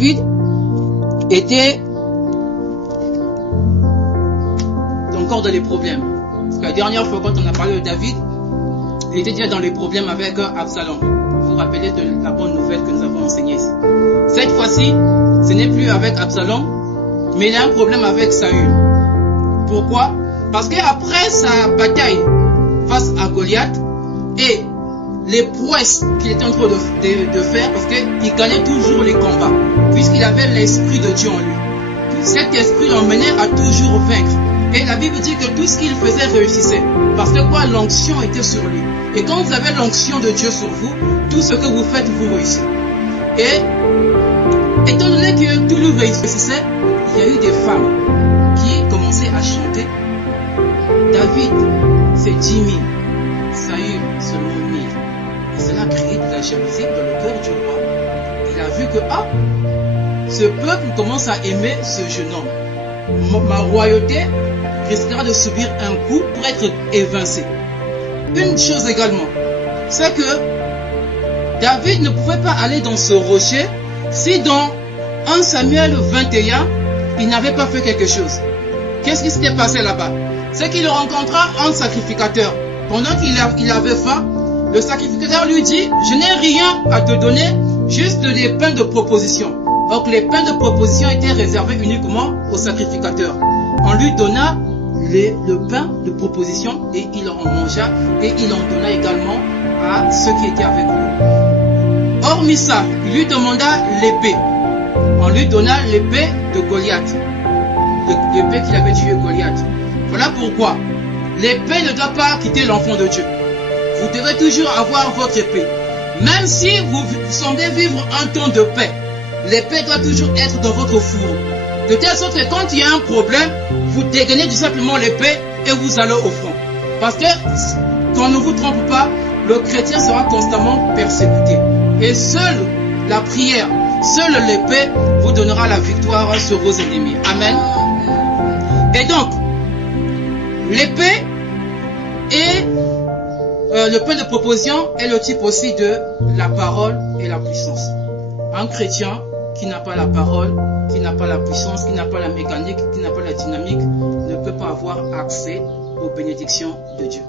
David était encore dans les problèmes. Parce que la dernière fois quand on a parlé de David, il était déjà dans les problèmes avec Absalom. Vous vous rappelez de la bonne nouvelle que nous avons enseignée ici. Cette fois-ci, ce n'est plus avec Absalom, mais il a un problème avec Saül. Pourquoi? Parce qu'après sa bataille face à Goliath et les prouesses qu'il était en train de faire, parce qu'il gagnait toujours les combats, puisqu'il avait l'esprit de Dieu en lui. Cet esprit l'emmenait à toujours vaincre. Et la Bible dit que tout ce qu'il faisait réussissait. Parce que quoi? L'onction était sur lui. Et quand vous avez l'onction de Dieu sur vous, tout ce que vous faites, vous réussissez. Et étant donné que tout lui réussissait, il y a eu des femmes qui commençaient à chanter. David, c'est 10 000. Saül, seulement 1000. Et cela a créé de la jalousie dans le cœur du roi. Il a vu que, ce peuple commence à aimer ce jeune homme. Ma royauté risquera de subir un coup pour être évincée. Une chose également, c'est que David ne pouvait pas aller dans ce rocher si dans 1 Samuel 21, il n'avait pas fait quelque chose. Qu'est-ce qui s'était passé là-bas? C'est qu'il rencontra un sacrificateur. Pendant qu'il avait faim, le sacrificateur lui dit, je n'ai rien à te donner, juste des pains de proposition. Donc les pains de proposition étaient réservés uniquement aux sacrificateurs. On lui donna le pain de proposition et il en mangea et il en donna également à ceux qui étaient avec lui. Hormis ça, il lui demanda l'épée. On lui donna l'épée de Goliath. L'épée qu'il avait tué Goliath. Voilà pourquoi l'épée ne doit pas quitter l'enfant de Dieu. Vous devez toujours avoir votre épée. Même si vous semblez vivre un temps de paix, l'épée doit toujours être dans votre four. De telle sorte que quand il y a un problème, vous dégainez tout simplement l'épée et vous allez au front. Parce que, qu'on ne vous trompe pas, le chrétien sera constamment persécuté. Et seule la prière, seule l'épée vous donnera la victoire sur vos ennemis. Amen. Et donc, l'épée et le pain de proposition est le type aussi de la parole et la puissance. Un chrétien qui n'a pas la parole, qui n'a pas la puissance, qui n'a pas la mécanique, qui n'a pas la dynamique, ne peut pas avoir accès aux bénédictions de Dieu.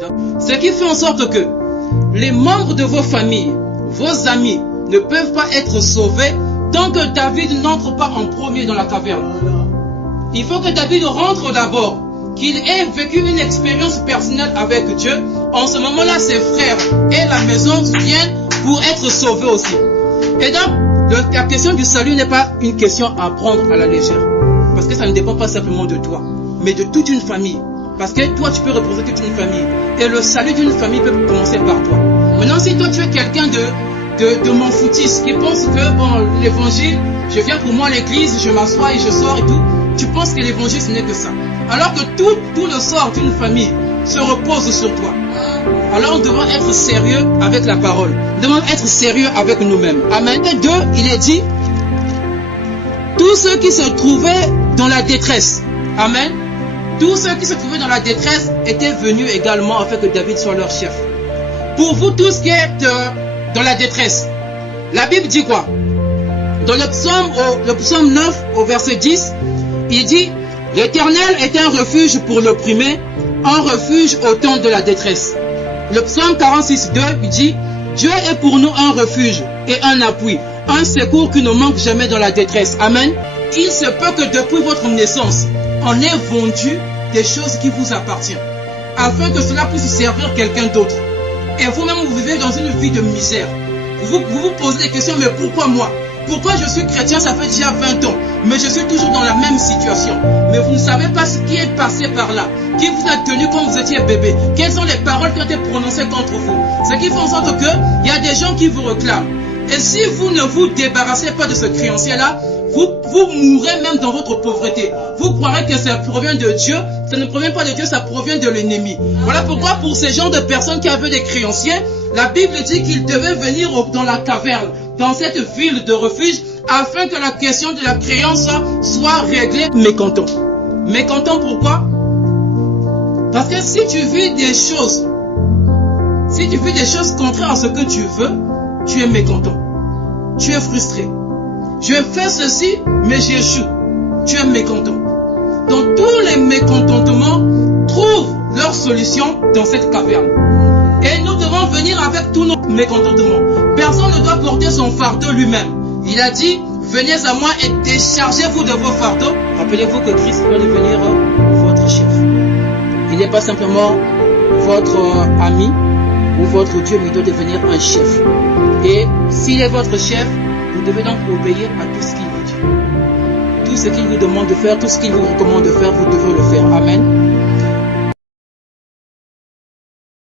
Donc, ce qui fait en sorte que les membres de vos familles, vos amis, ne peuvent pas être sauvés tant que David n'entre pas en premier dans la caverne. Il faut que David rentre d'abord, qu'il ait vécu une expérience personnelle avec Dieu. En ce moment-là, ses frères et la maison viennent pour être sauvés aussi. Et donc, la question du salut n'est pas une question à prendre à la légère. Parce que ça ne dépend pas simplement de toi, mais de toute une famille. Parce que toi, tu peux représenter toute une famille. Et le salut d'une famille peut commencer par toi. Maintenant, si toi, tu es quelqu'un de mon foutiste qui pense que, bon, l'évangile, je viens pour moi à l'église, je m'assois et je sors et tout, tu penses que l'évangile, ce n'est que ça. Alors que tout le sort d'une famille se repose sur toi. Alors nous devons être sérieux avec la parole. Nous devons être sérieux avec nous-mêmes. Amen. Et 2, il est dit, tous ceux qui se trouvaient dans la détresse. Amen. Tous ceux qui se trouvaient dans la détresse étaient venus également afin que David soit leur chef. Pour vous tous qui êtes dans la détresse, la Bible dit quoi? Dans le psaume 9 au verset 10, il dit, l'Éternel est un refuge pour l'opprimé, un refuge au temps de la détresse. Le psaume 46, 2, il dit, Dieu est pour nous un refuge et un appui, un secours qui ne manque jamais dans la détresse. Amen. Il se peut que depuis votre naissance, on ait vendu des choses qui vous appartiennent, afin que cela puisse servir quelqu'un d'autre. Et vous-même, vous vivez dans une vie de misère. Vous vous posez des questions, mais pourquoi moi? Pourquoi je suis chrétien, ça fait déjà 20 ans, mais je suis toujours dans la même situation. Mais vous ne savez pas ce qui est passé par là, qui vous a tenu quand vous étiez bébé, quelles sont les paroles qui ont été prononcées contre vous. Ce qui fait en sorte qu'il y a des gens qui vous réclament. Et si vous ne vous débarrassez pas de ce créancier-là, vous mourrez même dans votre pauvreté. Vous croirez que ça provient de Dieu, ça ne provient pas de Dieu, ça provient de l'ennemi. Voilà pourquoi pour ces gens de personnes qui avaient des créanciers, la Bible dit qu'ils devaient venir dans la caverne, dans cette ville de refuge, afin que la question de la créance soit réglée. Mécontent. Mécontent pourquoi? Parce que si tu vis des choses contraires à ce que tu veux, tu es mécontent. Tu es frustré. Je fais ceci, mais j'échoue. Tu es mécontent. Donc tous les mécontentements trouvent leur solution dans cette caverne. Et nous devons venir avec tous nos mécontentements. Personne ne doit porter son fardeau lui-même. Il a dit, venez à moi et déchargez-vous de vos fardeaux. Rappelez-vous que Christ va devenir votre chef. Il n'est pas simplement votre ami ou votre Dieu, mais il doit devenir un chef. Et s'il est votre chef, vous devez donc obéir à tout ce qu'il vous dit. Tout ce qu'il vous demande de faire, tout ce qu'il vous recommande de faire, vous devez le faire. Amen.